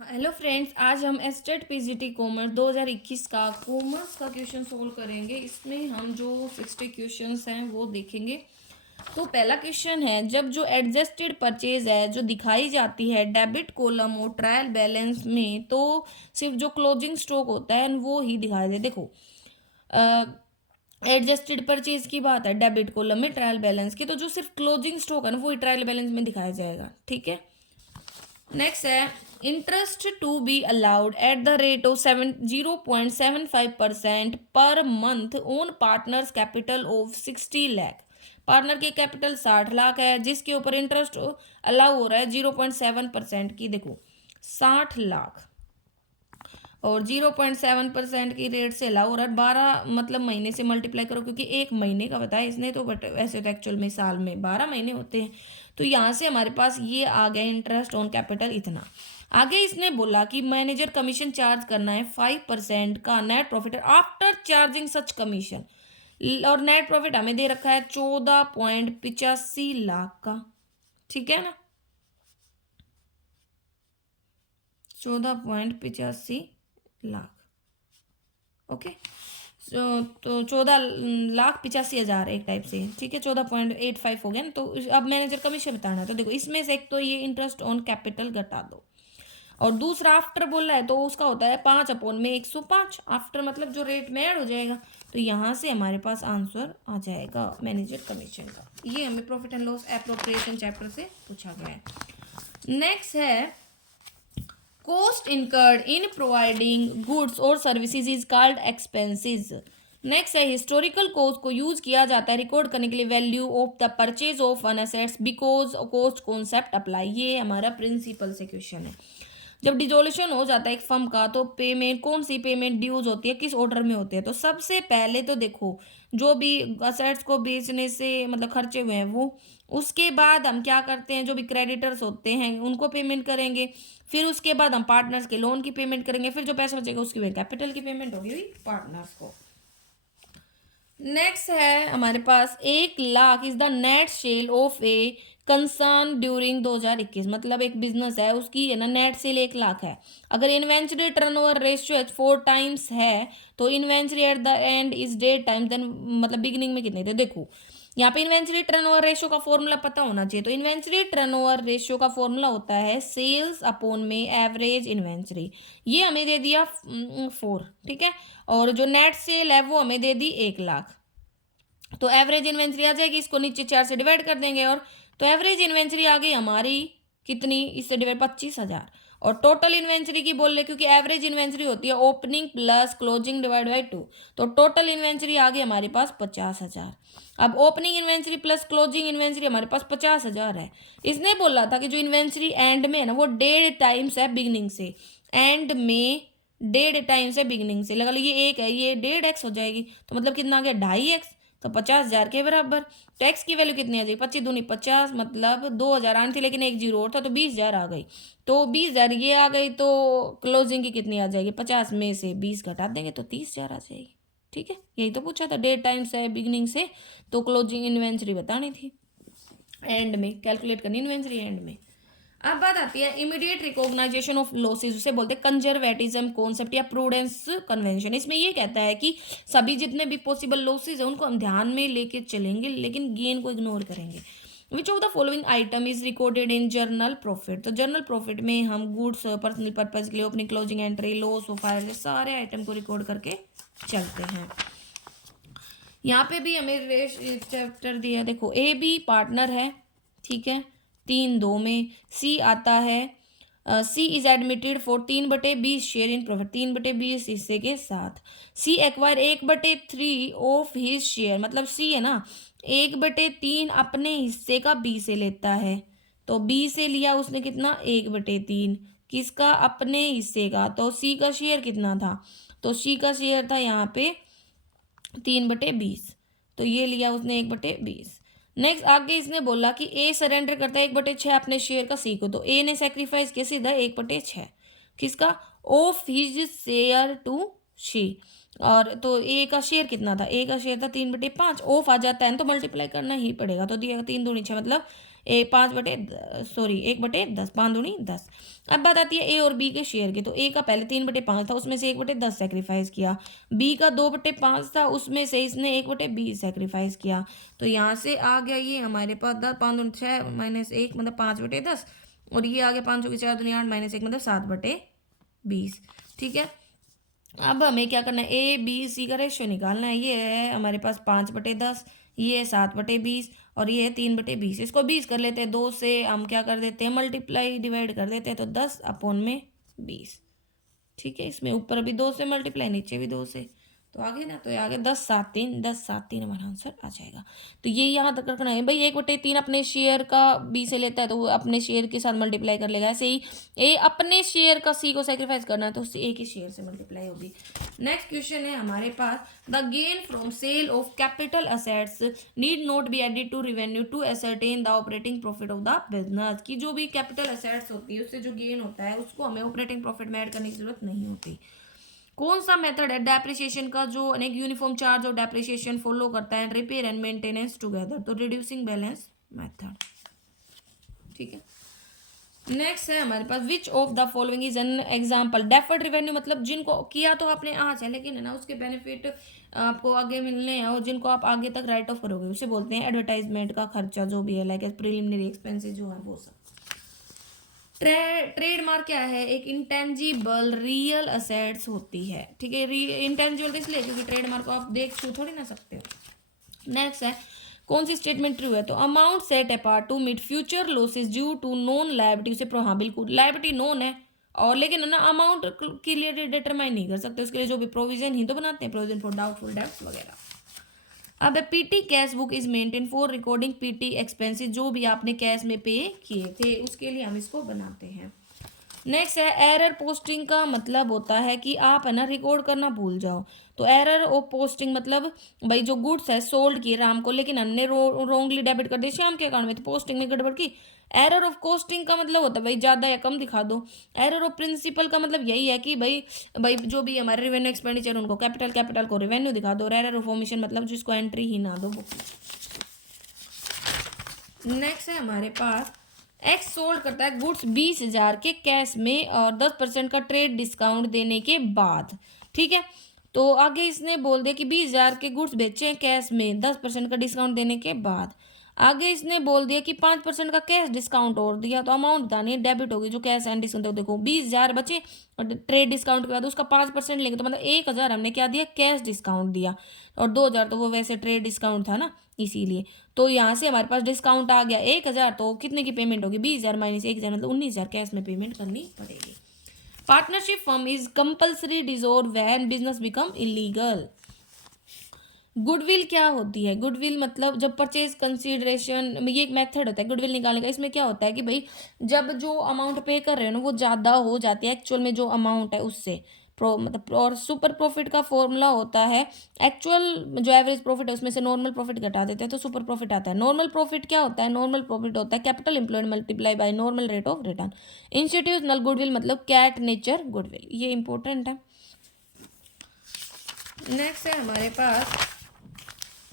Hello friends, आज हम estate PGT commerce 2021 का कॉमर्स का क्वेश्चन सोल्व करेंगे। इसमें हम जो 60 क्वेश्चंस हैं वो देखेंगे। तो पहला क्वेश्चन है, जब जो एडजस्टेड परचेज है जो दिखाई जाती है डेबिट कॉलम और ट्रायल बैलेंस में, तो सिर्फ जो क्लोजिंग स्टॉक होता है वो ही दिखाई दे। देखो, एडजस्टेड परचेज की बात है डेबिट कॉलम में, ट्रायल बैलेंस की, तो जो सिर्फ क्लोजिंग स्टॉक है ना वो ही ट्रायल बैलेंस में दिखाया जाएगा। ठीक है। नेक्स्ट है, interest to be allowed at the rate of 0.75% per month on partners capital of 60 lakh. Partner की कैपिटल 60 लाख है, जिसके ऊपर इंटरेस्ट अलाउ हो रहा है 0.7% की। देखो, 60 लाख और 0.7% की रेट से अलाउ हो रहा है। 12 मतलब महीने से मल्टीप्लाई करो, क्योंकि एक महीने का बताया इसने, तो बट वैसे तो एक्चुअल में साल में 12 महीने होते हैं। तो यहाँ से हमारे पास ये आ गया इंटरेस्ट ऑन कैपिटल इतना। आगे इसने बोला कि मैनेजर कमीशन चार्ज करना है 5% का नेट प्रॉफिट आफ्टर चार्जिंग सच कमीशन, और नेट प्रॉफिट हमें दे रखा है 14.85 लाख का। ठीक है ना, 14.85 लाख। ओके। तो 14,85,000 एक टाइप से। ठीक है, 14.85 हो गया ना। तो अब मैनेजर कमीशन बताना है, तो देखो इसमें से एक तो ये इंटरेस्ट ऑन कैपिटल घटा दो, और दूसरा आफ्टर बोल रहा है तो उसका होता है 5/105। आफ्टर मतलब जो रेट में ऐड हो जाएगा। तो यहाँ से हमारे पास आंसर आ जाएगा मैनेजर कमीशन का। ये हमें profit and loss appropriation chapter से पूछा गया है। नेक्स्ट है, cost incurred in providing goods or services is called expenses। Next है, हिस्टोरिकल कॉस्ट को यूज किया जाता है रिकॉर्ड करने के लिए value of the purchase of one assets because cost concept apply. ये हमारा प्रिंसिपल से क्वेश्चन है। जब डिजोल्यूशन हो जाता है एक फर्म का, तो पेमेंट, कौन सी पेमेंट ड्यूज होती है, किस ऑर्डर में होती है। तो सबसे पहले तो देखो, जो भी असेट्स को बेचने से मतलब खर्चे हुए हैं वो, उसके बाद हम क्या करते हैं, जो भी क्रेडिटर्स होते हैं उनको पेमेंट करेंगे। फिर उसके बाद हम पार्टनर्स के लोन की पेमेंट करेंगे। फिर जो पैसा बचेगा उसकी वही कैपिटल की पेमेंट होगी पार्टनर्स को। नेक्स्ट है हमारे पास, 1 lakh is the net cell of a concern during 2021। मतलब एक बिजनेस है, उसकी है ना नेट सेल 1 लाख है। अगर इन्वेंट्री टर्नओवर रेशियो 4 टाइम्स है, तो inventory at the end is date time, then मतलब बिगिनिंग में कितने थे। देखो यहाँ पे इन्वेंट्री टर्नओवर रेशियो का फॉर्मूला पता होना चाहिए। तो इन्वेंट्री टर्नओवर रेशियो का फॉर्मूला होता है सेल्स अपॉन में एवरेज इन्वेंट्री। ये हमें दे दिया 4। ठीक है, और जो नेट सेल है वो हमें दे दी 1 लाख। तो एवरेज इन्वेंट्री आ जाएगी, इसको नीचे 4 से डिवाइड कर देंगे, और तो एवरेज इन्वेंट्री आ गई हमारी कितनी, इससे डिवाइड 25,000। और टोटल इन्वेंट्री की बोल रहे, क्योंकि एवरेज इन्वेंट्री होती है opening plus closing divide by 2। तो टोटल इन्वेंट्री आ गई हमारे पास 50,000। अब opening inventory plus closing inventory हमारे पास 50,000 है। इसने बोला था कि जो इन्वेंट्री एंड में है ना वो 1.5 टाइम्स है बिगनिंग से। एंड में 1.5 टाइम्स है बिगनिंग से, लगा लो ये 1 है, ये 1.5x हो जाएगी। तो मतलब कितना आ गया, 2.5x। तो 50,000 के बराबर। तो एक्स की वैल्यू कितनी आ जाएगी, 25 दूनी 50, मतलब 2,000 आनी थी लेकिन एक जीरो और था, तो 20,000 आ गई। तो 20,000 ये आ गई, तो क्लोजिंग की कितनी आ जाएगी, 50 में से 20 घटा देंगे तो 30,000 आ जाएगी। ठीक है, यही तो पूछा था, 1.5 टाइम्स है बिगनिंग से, तो क्लोजिंग इन्वेंट्री बतानी थी, एंड में कैलकुलेट करनी इन्वेंट्री एंड में। अब बात आती है इमीडिएट रिकॉग्नाइजेशन ऑफ लॉसेज, उसे बोलते हैं कंजर्वेटिज्म कॉन्सेप्ट या प्रूडेंस कन्वेंशन। इसमें ये कहता है कि सभी जितने भी पॉसिबल लॉसेज है उनको हम ध्यान में लेके चलेंगे, लेकिन गेन को इग्नोर करेंगे। Which of the following item is recorded in journal profit. तो जर्नल प्रॉफिट में हम गुड्स, पर्सनल पर्पज के लिए opening closing entry, loss of hire, सारे आइटम को रिकॉर्ड करके चलते हैं। यहाँ पे भी हमें चैप्टर दिया, देखो ए बी पार्टनर है। ठीक है, 3-2 में। सी आता है, C is admitted for 3/20 share in profit, 3/20 हिस्से के साथ। C acquire 1/3 of his share, मतलब सी है ना 1/3 अपने हिस्से का बी से लेता है। तो बी से लिया उसने कितना, 1/3 किसका, अपने हिस्से का। तो सी का शेयर कितना था, तो सी का शेयर था यहाँ पे 3/20, तो ये लिया उसने 1/20। नेक्स्ट आगे इसने बोला कि ए सरेंडर करता है 1/6 अपने शेयर का सी को। तो ए ने सेक्रीफाइस किया सीधा 1/6 किसका, of his share to she. और तो ए का शेयर कितना था, ए का शेयर था 3/5, ऑफ आ जाता है तो मल्टीप्लाई करना ही पड़ेगा। तो दिया 3 दूनी 6, मतलब 1 1/10, 5 दूनी 10। अब बात आती है ए और बी के शेयर की। तो ए का पहले 3/5 था, उसमें से 1/10 सेक्रीफाइस किया। बी का 2/5 था, उसमें से इसने 1/20 सेक्रीफाइस किया। तो यहाँ से आ गया ये हमारे पास 10, 5 दूनी 6 -1 मतलब 5/10, और ये आ गया 5 के 4 दूनी 8 -1 मतलब 7/20। ठीक है, अब हमें क्या करना है, ए बी सी का रेशियो निकालना है। ये है हमारे पास 5/10, ये है 7/20 और ये है 3/20। इसको 20 कर लेते हैं, 2 से हम क्या कर देते हैं मल्टीप्लाई डिवाइड कर देते हैं, तो 10/20। ठीक है, इसमें ऊपर भी 2 से मल्टीप्लाई, नीचे भी 2 से, तो आगे ना, तो ये आगे 10 7 3 हमारा आंसर आ जाएगा। तो ये यहाँ तक रखना है भाई। 1/3 अपने शेयर का बी से लेता है तो वो अपने शेयर के साथ मल्टीप्लाई कर लेगा। ऐसे ही ए अपने शेयर का सी को सेक्रीफाइस करना है तो उससे ए के शेयर से मल्टीप्लाई होगी। नेक्स्ट क्वेश्चन है हमारे पास, the gain from sale of capital assets need not be added to revenue to ascertain the operating profit of the business. की जो भी कैपिटल असेट्स होती है उससे जो गेन होता है उसको हमें ऑपरेटिंग प्रॉफिट में ऐड करने की जरूरत नहीं होती। कौन सा मेथड है डेप्रिसिएशन का जो एक यूनिफॉर्म चार्ज और डेप्रिसिएशन फॉलो करता है, रिपेयर एंड मेंटेनेंस टुगेदर, तो रिड्यूसिंग बैलेंस मेथड। ठीक है, नेक्स्ट है हमारे पास, which of the following is an example. Deferred revenue मतलब जिनको किया तो आपने आज है लेकिन है ना उसके बेनिफिट आपको आगे मिलने हैं और जिनको आप आगे तक राइट ऑफ करोगे उसे बोलते हैं एडवर्टाइजमेंट का खर्चा जो भी है, लाइक प्रिलिमिनरी एक्सपेंसेस जो है वो सब। ट्रेडमार्क क्या है, एक इंटेंजिबल रियल असेट्स होती है। ठीक है, इंटेंजिबल इसलिए क्योंकि ट्रेडमार्क को आप देख छू थोड़ी ना सकते हो। नेक्स्ट है, कौन सी स्टेटमेंट ट्रू है, तो amount set apart to meet future losses due to known liability. उसे हाँ बिल्कुल लायबिलिटी नोन है और लेकिन है ना अमाउंट क्लियरली डिटरमाइन नहीं कर सकते, उसके लिए जो भी प्रोविजन ही तो बनाते हैं, प्रोविजन फॉर डाउटफुल डेब्ट्स वगैरह। अब PT cash book is maintain for recording PT expenses, जो भी आपने कैश में पे किए थे उसके लिए हम इसको बनाते हैं। नेक्स्ट है, एरर पोस्टिंग का मतलब होता है कि आप है ना रिकॉर्ड करना भूल जाओ। तो एरर ऑफ पोस्टिंग मतलब भाई जो गुड्स है सोल्ड किए राम को लेकिन हमने रोंगली डेबिट कर दिया श्याम के अकाउंट में, तो पोस्टिंग में गड़बड़ की। एरर ऑफ कॉस्टिंग का मतलब होता है भाई ज़्यादा या कम दिखा दो। एरर ऑफ प्रिंसिपल का मतलब यही है कि भाई भाई जो भी हमारे रेवेन्यू एक्सपेंडिचर उनको कैपिटल को रेवेन्यू दिखा दो। और एरर ऑफ ओमिशन मतलब जिसको एंट्री ही ना दो बुक। नेक्स्ट है हमारे पास, एक्स सोल्ड करता है गुड्स 20,000 के कैश में और 10% का ट्रेड डिस्काउंट देने के बाद। ठीक है, तो आगे इसने बोल दिया कि 20,000 के गुड्स बेचे हैं कैश में 10% का डिस्काउंट देने के बाद। आगे इसने बोल दिया कि 5% का कैश डिस्काउंट और दिया, तो अमाउंट बतानी है डेबिट होगी जो कैश एंड डिस्काउंट। देखो 20,000 बचे और ट्रेड डिस्काउंट के बाद उसका 5% लेंगे तो मतलब 1,000 हमने क्या दिया कैश डिस्काउंट दिया और 2,000 तो वो वैसे ट्रेड डिस्काउंट था ना इसीलिए। तो यहाँ से हमारे पास डिस्काउंट आ गया 1,000, तो कितने की पेमेंट होगी 20,000 माइनस 1,000 मतलब 19,000 कैश में पेमेंट करनी पड़ेगी। Partnership firm is compulsory dissolve when business become illegal. Goodwill क्या होती है, गुडविल मतलब जब परचेज कंसीडरेशन, ये एक मेथड होता है गुडविल निकालने का। इसमें क्या होता है कि भाई जब जो अमाउंट पे कर रहे हो ना वो ज़्यादा हो जाती है एक्चुअल में जो अमाउंट है उससे मतलब। और सुपर प्रॉफिट का फॉर्मूला होता है एक्चुअल जो एवरेज प्रॉफिट है उसमें से नॉर्मल प्रॉफिट घटा देते हैं तो सुपर प्रॉफिट आता है। नॉर्मल प्रॉफिट क्या होता है, नॉर्मल प्रॉफिट होता है capital employed multiply by normal rate of return. Institutional goodwill मतलब कैट नेचर गुडविल, ये इंपॉर्टेंट है। नेक्स्ट है हमारे पास,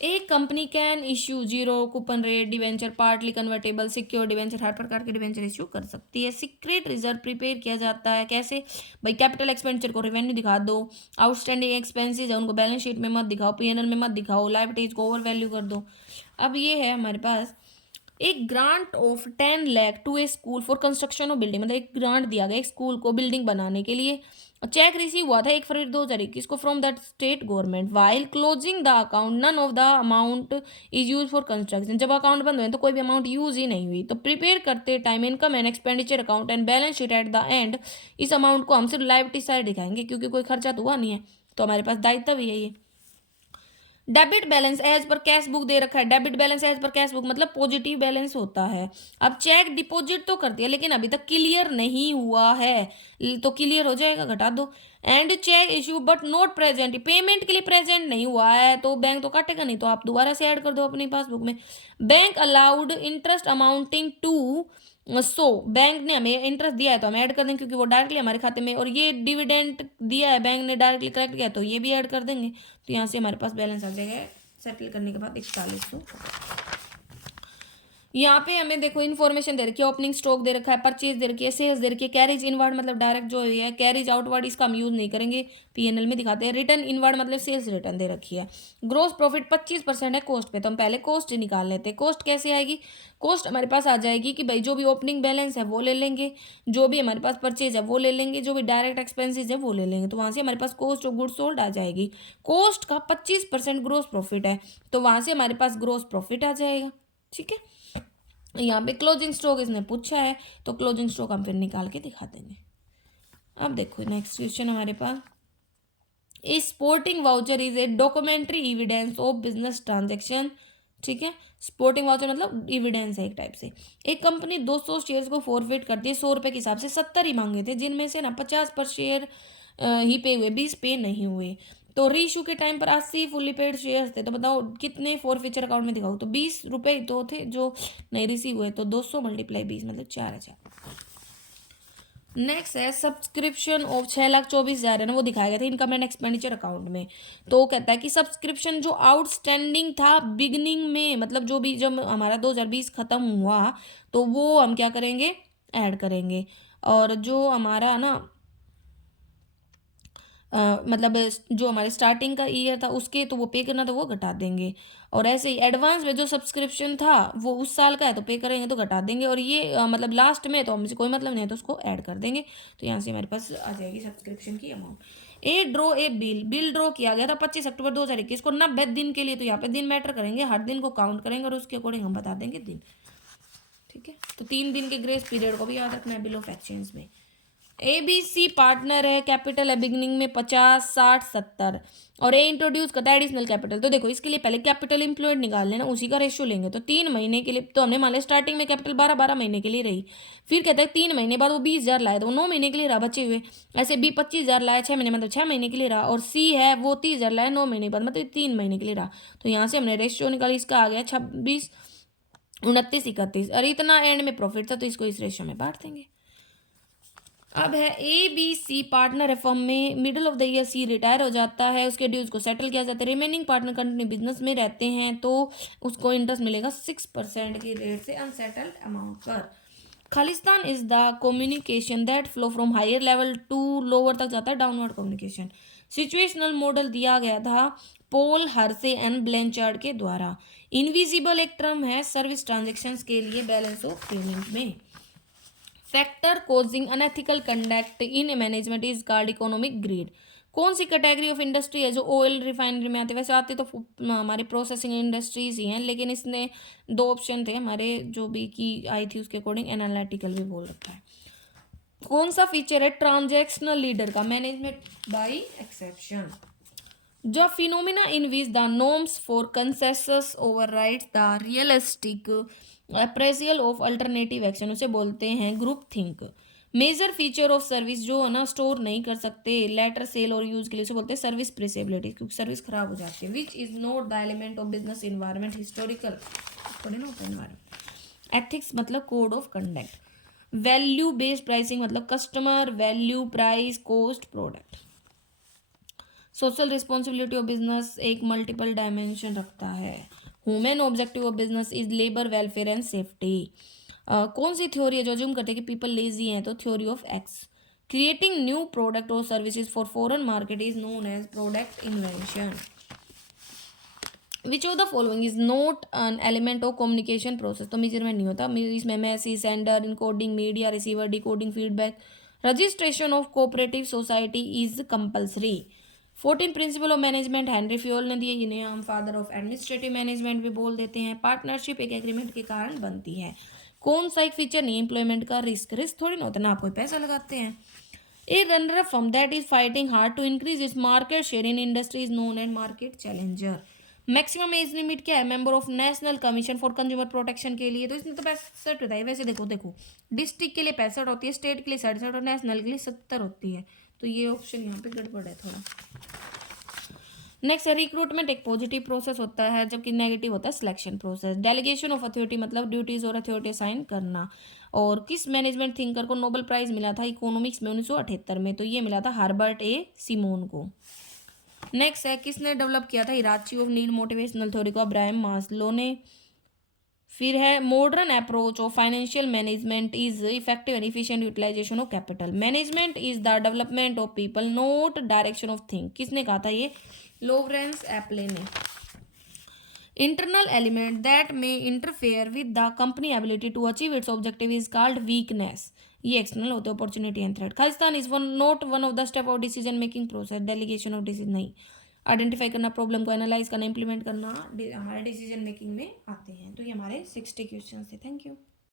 एक company can issue 0 coupon rate debenture, partly convertible, secure debenture, हर प्रकार के डिवेंचर इश्यू कर सकती है। सीक्रेट रिजर्व प्रिपेयर किया जाता है कैसे, भाई कैपिटल एक्सपेंडिचर को रेवेन्यू दिखा दो, आउटस्टैंडिंग एक्सपेंसेस है उनको बैलेंस शीट में मत दिखाओ, पीएनएल में मत दिखाओ, लायबिलिटीज को ओवर वैल्यू कर दो। अब ये है हमारे पास, एक grant of 10 lakh to a school for construction of building, मतलब एक ग्रांट दिया गया एक स्कूल को बिल्डिंग बनाने के लिए। चेक रिसीव हुआ था 1 फरवरी 2021 को from that state government. While closing the account none of the amount is use for construction, जब अकाउंट बंद हुए तो कोई भी अमाउंट यूज ही नहीं हुई। तो प्रिपेयर करते time income and expenditure account and balance sheet at the and, इस अमाउंट को हम सिर्फ लायबिलिटी साइड दिखाएंगे क्योंकि कोई खर्चा तो हुआ नहीं है, तो हमारे पास दायित्व भी है ये। Debit balance as per cash book दे रखा है, debit balance as per cash book मतलब पॉजिटिव बैलेंस होता है। अब चेक डिपॉजिट तो कर दिया लेकिन अभी तक क्लियर नहीं हुआ है, तो क्लियर हो जाएगा घटा दो। And cheque issue but not present, payment के लिए प्रेजेंट नहीं हुआ है तो बैंक तो काटेगा नहीं, तो आप दोबारा से ऐड कर दो अपनी पासबुक में। Bank allowed interest amounting to, so bank ने हमें इंटरेस्ट दिया है तो हम ऐड कर देंगे क्योंकि वो डायरेक्टली हमारे खाते में, और ये डिविडेंड दिया है बैंक ने डायरेक्टली कलेक्ट किया तो ये भी ऐड कर देंगे। तो यहाँ से हमारे पास बैलेंस आ जाएगा सेटल करने के बाद 4100। यहाँ पे हमें देखो इन्फॉर्मेशन दे रखी है, ओपनिंग स्टॉक दे रखा है, परचेज दे रखी है, सेल्स दे रखी है, कैरेज इनवर्ड मतलब डायरेक्ट जो है, कैरेज आउटवर्ड इसका हम यूज नहीं करेंगे, पीएनएल में दिखाते हैं। रिटर्न इनवर्ड मतलब सेल्स रिटर्न दे रखी है। ग्रोस प्रॉफिट 25% है कॉस्ट पे, तो हम पहले कॉस्ट निकाल लेते हैं। कॉस्ट कैसे आएगी? कॉस्ट हमारे पास आ जाएगी कि भाई जो भी ओपनिंग बैलेंस है वो ले लेंगे, जो भी हमारे पास परचेज है वो ले लेंगे, जो भी डायरेक्ट एक्सपेंसिस है वो ले लेंगे, तो वहां से हमारे पास कॉस्ट ऑफ गुड्स सोल्ड आ जाएगी। कॉस्ट का 25% ग्रोस प्रॉफिट है, तो वहां से हमारे पास ग्रोस प्रॉफिट आ जाएगा। ठीक है, यहाँ पे क्लोजिंग स्टॉक इसने पूछा है, तो क्लोजिंग स्टॉक हम फिर निकाल के दिखा देंगे। अब देखो नेक्स्ट क्वेश्चन हमारे पास, a sporting voucher is a documentary evidence of business transaction. ठीक है, स्पोर्टिंग वाउचर मतलब एविडेंस है एक टाइप से। एक कंपनी 200 शेयर्स को फॉरफिट करती है 100 रुपये के हिसाब से, 70 ही मांगे थे, जिनमें से ना 50 पर शेयर ही पे हुए, 20 पे नहीं हुए। तो रीइशू के टाइम पर 80 फुल्ली पेड शेयर्स थे, तो बताओ कितने फॉरफीचर अकाउंट में दिखाओ, तो 20 रुपये तो थे जो नहीं रिसीव हुए, तो 200 मल्टीप्लाई 20 मतलब 4000। नेक्स्ट है सब्सक्रिप्शन ऑफ 6,24,000 है ना, वो दिखाया गया था इनकम एंड एक्सपेंडिचर अकाउंट में। तो कहता है कि सब्सक्रिप्शन जो आउटस्टैंडिंग था बिगिनिंग में, मतलब जो भी जब हमारा 2020 खत्म हुआ, तो वो हम क्या करेंगे, ऐड करेंगे। और जो हमारा ना मतलब जो हमारे स्टार्टिंग का ईयर था उसके, तो वो पे करना तो वो घटा देंगे। और ऐसे ही एडवांस में जो सब्सक्रिप्शन था वो उस साल का है तो पे करेंगे तो घटा देंगे, और ये मतलब लास्ट में तो हमसे कोई मतलब नहीं है तो उसको ऐड कर देंगे। तो यहाँ से हमारे पास आ जाएगी सब्सक्रिप्शन की अमाउंट। ए बिल ड्रॉ किया गया था 25 अक्टूबर 2021 को 90 दिन के लिए, तो यहाँ पे दिन मैटर करेंगे, हर दिन को काउंट करेंगे और उसके अकॉर्डिंग हम बता देंगे दिन। ठीक है, तो 3 दिन के ग्रेस पीरियड को भी याद रखना है बिल ऑफ एक्सचेंज में। ABC पार्टनर है, कैपिटल है बिगिनिंग में 50, 60, 70, और ए इंट्रोड्यूस करता है एडिशनल कैपिटल। तो देखो इसके लिए पहले कैपिटल इंप्लॉयड निकाल लेना, उसी का रेशियो लेंगे। तो 3 महीने के लिए, तो हमने मान लिया स्टार्टिंग में कैपिटल 12 महीने के लिए रही, फिर कहते हैं 3 महीने बाद वो 20,000 लाए, तो वो 9 महीने के लिए रहा बचे हुए। ऐसे बी 25,000 लाया 6 महीने मतलब 6 महीने के लिए रहा, और सी है वो 30,000 लाया 9 महीने बाद मतलब 3 महीने के लिए रहा। तो यहाँ से हमने रेशियो निकाली, इसका आ गया 26, 29, 31, और इतना एंड में प्रॉफिट था, तो इसको इस रेशियो में बांट देंगे। अब है ABC पार्टनर है फर्म में, middle of the year C retire हो जाता है, उसके ड्यूज को सेटल किया जाता है, रिमेनिंग पार्टनर कंटिन्यू बिजनेस में रहते हैं, तो उसको इंटरेस्ट मिलेगा 6% की रेट से अनसेटल्ड अमाउंट पर। Khalistan is the communication that flow from higher level to lower तक जाता है, डाउनवर्ड कम्युनिकेशन। सिचुएशनल मॉडल दिया गया था पोल हर्से एंड ब्लैंचार्ड के द्वारा। इनविजिबल एक टर्म है सर्विस ट्रांजेक्शन्स के लिए बैलेंस ऑफ पेमेंट में। Factor causing unethical conduct in management is called economic greed. कौन सी कैटेगरी ऑफ इंडस्ट्री है जो ऑयल रिफाइनरी में आती है? वैसे आती तो हमारी प्रोसेसिंग इंडस्ट्रीज ही हैं, लेकिन इसने 2 ऑप्शन थे हमारे जो भी की आई थी उसके अकॉर्डिंग एनालिटिकल भी बोल रखा है। कौन सा फीचर है ट्रांजैक्शनल लीडर का? Management by exception. The phenomena in which the norms for consensus overrides the realistic appraisal of alternative action उसे बोलते हैं group think. Major feature of service जो है ना स्टोर नहीं कर सकते लेटर सेल और यूज के लिए, उसे बोलते हैं सर्विस प्रेसेबिलिटी, क्योंकि सर्विस खराब हो जाती है। Which is not the element of business environment historical environment. Ethics मतलब code of conduct. Value based pricing मतलब customer value price cost product. Social responsibility of business एक मल्टीपल डायमेंशन रखता है। Human objective of business is labour welfare and safety. कौन सी theory है जो assume करते हैं कि पीपल लेजी हैं? तो theory of X. Creating new product और services for foreign market is known as product invention. Which of the following is not an element of communication process? तो मेजरमेंट नहीं होता, इसमें message sender encoding media receiver decoding feedback. Registration of cooperative society is compulsory. 14 principle of management Henri Fayol ने दिए, जिन्हें हम father of administrative management भी बोल देते हैं। पार्टनरशिप एक एग्रीमेंट के कारण बनती है। कौन सा एक फीचर नहीं एम्प्लॉयमेंट का? रिस्क थोड़ी ना होता ना, आप कोई पैसा लगाते हैं। A runner firm that is fighting hard to increase its market share in industry is known and market challenger. Maximum age limit क्या है? Member of national commission for consumer protection के लिए, तो इसमें तो 65 होता है। वैसे देखो डिस्ट्रिक्ट के लिए 65 होती है, स्टेट के लिए 67 और नेशनल के लिए 70 होती है, तो ये ऑप्शन यहाँ पे गड़बड़ है थोड़ा। नेक्स्ट है रिक्रूटमेंट एक पॉजिटिव प्रोसेस होता है, जबकि नेगेटिव होता है selection process. Delegation of authority मतलब ड्यूटीज और अथॉरिटी साइन करना। और किस मैनेजमेंट थिंकर को नोबेल प्राइज मिला था इकोनॉमिक्स में 1978 में? तो ये मिला था हर्बर्ट ए सिमोन को। नेक्स्ट है किसने डेवलप किया था hierarchy of need motivational theory को? अब्राहम मास्लो ने। फिर है modern approach of financial management is effective and efficient utilisation of capital. Management is the development of people not direction of thing. किसने कहा था ये? लॉरेंस एप्ले ने। Internal element that may interfere with the company ability to achieve its objective is called weakness. ये external होते हैं, opportunity and threat. Khalistan is not one of the step of decision making process. Delegation of decision नहीं। Identify करना, problem को analyse करना, implement करना हमारे decision making में आते हैं। तो ये हमारे 60 क्वेश्चन थे। Thank you.